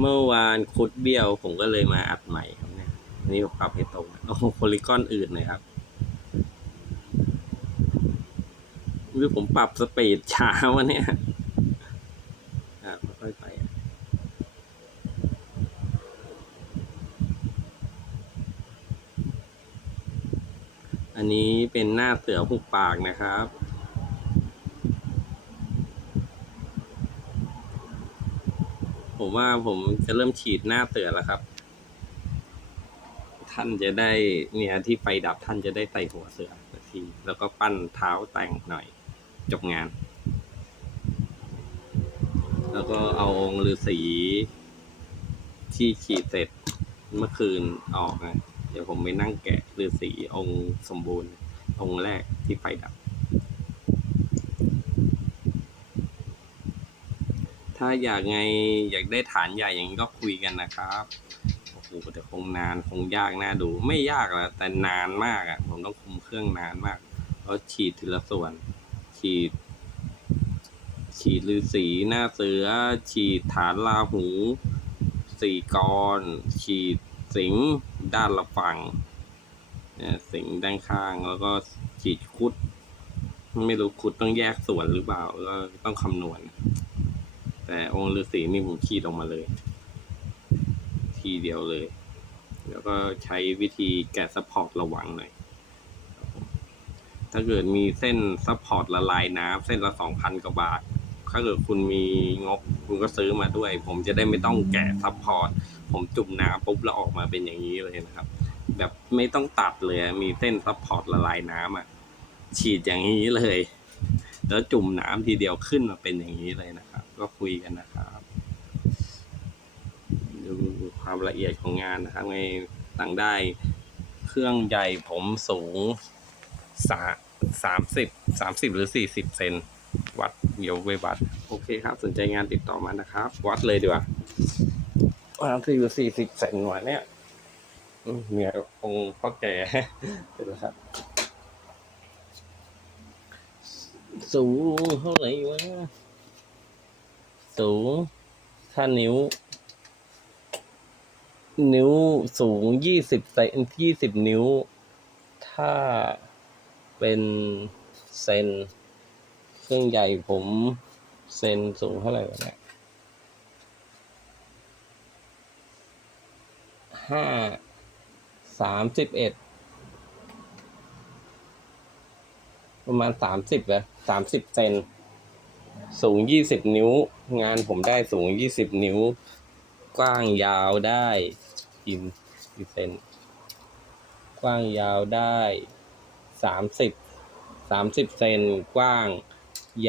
เมื่อวานคุดเบี้ยวผมก็เลยมาอัดใหม่ครับเนี่ยอันนี้ผมปรับให้ตรงโอ้โหโพลิกอนอื่นเลยครับหรือผมปรับสปีดช้าวะเนี่ยอะค่อยไปอันนี้เป็นหน้าเสือหุบปากนะครับ ผมว่าผมจะเริ่มฉีดหน้าเสือแล้วครับ ท่านจะได้เนี่ยที่ไฟดับท่านจะได้ใส่หัวเสือสักที แล้วก็ปั้นเท้าแต่งหน่อย จบงาน แล้วก็เอาองค์ฤาษีที่ฉีดเสร็จเมื่อคืนออกนะเดี๋ยวผมไปนั่งแกะฤาษีองค์สมบูรณ์องค์แรกที่ไฟดับ ถ้าอยากไงอยากได้ฐานใหญ่อย่างนี้ก็คุยกันนะครับโอ้โหแต่คงนานคงยากน่าดูไม่ยากแล้วแต่นานมากอะ่ะ ผมต้องคุมเครื่องนานมากเพราะฉีดทีละส่วน ฉีด ฉีดฤาษีหน้าเสือ ฉีดฐานลาหูสี่กรฉีดสิงด้านละฝั่งเนี่ยสิงด้านข้างแล้วก็ฉีดคุด ไม่รู้คุดต้องแยกส่วนหรือเปล่าก็ต้องคำนวณ แต่องค์ฤาษีนี่ผมขีดออกมาเลย ทีเดียวเลย แล้วก็ใช้วิธีแกะซัพพอร์ตระวังหน่อยถ้าเกิดมีเส้นซัพพอร์ตละลายน้ำเส้นละสองพันกว่าบาท ถ้าเกิดคุณมีงบคุณก็ซื้อมาด้วย ผมจะได้ไม่ต้องแกะซัพพอร์ตผมจุ่มน้ำปุ๊บแล้วออกมาเป็นอย่างนี้เลยนะครับ แบบไม่ต้องตัดเลยมีเส้นซัพพอร์ตละลายน้ำอะฉีดอย่างนี้เลย แล้วจุ่มน้ำทีเดียวขึ้นมาเป็นอย่างนี้เลยนะ ก็คุยกันนะครับ ดูความละเอียดของงานนะครับไงสั่งได้เครื่องใหญ่ผมสูงสาสามสิบสามสิบหรือสี่สิบเซนวัดเดี๋ยวไปวัด โอเคครับ สนใจงานติดต่อมานะครับ วัดเลยดีกว่าสามสิบหรือสี่สิบเซนวะเนี่ยอืมเนี่ยองค์พ่อแก่เสร็จแล้วครับ สูงเท่าไหร่วะ สูง ถ้านิ้ว นิ้วสูงยี่สิบเซนยี่สิบนิ้ว ถ้าเป็นเซน เครื่องใหญ่ผมเซนสูงเท่าไหร่วะเนี่ยห้าสามสิบเอ็ดประมาณสามสิบอะสามสิบเซน สูงยี่สิบนิ้ว งานผมได้สูงยี่สิบนิ้ว กว้างยาวได้กี่กี่เซนกว้างยาวได้สามสิบสามสิบเซนกว้าง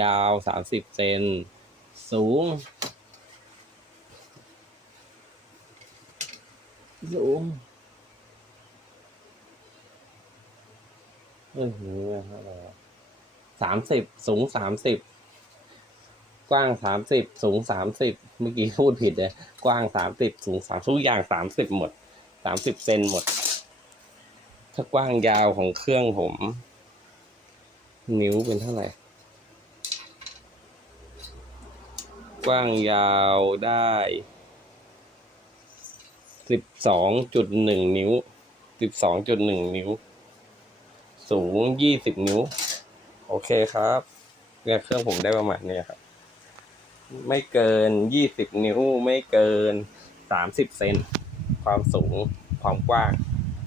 ยาวสามสิบเซนสูง สูงเออเท่าไหร่วะสามสิบสูงสามสิบ กว้างสามสิบสูงสามสิบเมื่อกี้พูดผิดเลยกว้างสามสิบสูงสามทุกอย่างสามสิบหมดสามสิบเซนหมด ถ้ากว้างยาวของเครื่องผม นิ้วเป็นเท่าไหร่ กว้างยาวได้สิบสองจุดหนึ่งนิ้วสิบสองจุดหนึ่งนิ้ว สูงยี่สิบนิ้ว โอเคครับเนี่ยเครื่องผมได้ประมาณนี้ครับ ไม่เกินยี่สิบนิ้ว ไม่เกินสามสิบเซนความสูงความกว้าง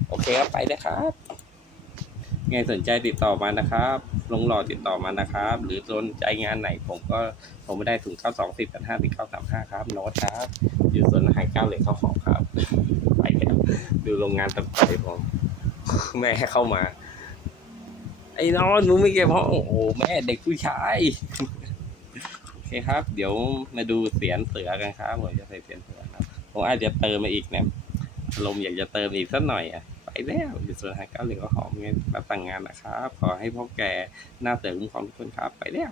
โอเคครับไปนะครับไงสนใจติดต่อมานะครับ ลงหล่อติดต่อมานะครับ หรือสนใจงานไหนผมก็ผมไม่ได้ถึงเข้าสองสิบแปดห้าถึงเข้าสามห้าครับโน้ตครับ อยู่ส่วนอาหารเก้าเหล็กข้าวหอมครับ ไปแล้วดูโรงงานตัดไฟผมแม่ให้เข้ามา ไอ้นอนหนูไม่เก็บห้องโอ้แม่เด็กผู้ชาย คครับ เดี๋ยวมาดูเสียนเสือกันครับผมจะใส่เสียนเสือครับผมอาจจะเติมมาอีกเนี่ยอารมณ์อยากจะเติมอีกสักหน่อยอะไปแล้วอยู่ส่วนหางเก้าเหลือหอมเงี้ยมาตั้งงานนะครับ ขอให้พ่อแกหน้าเสือคุ้มครองทุกคนครับไปแล้ว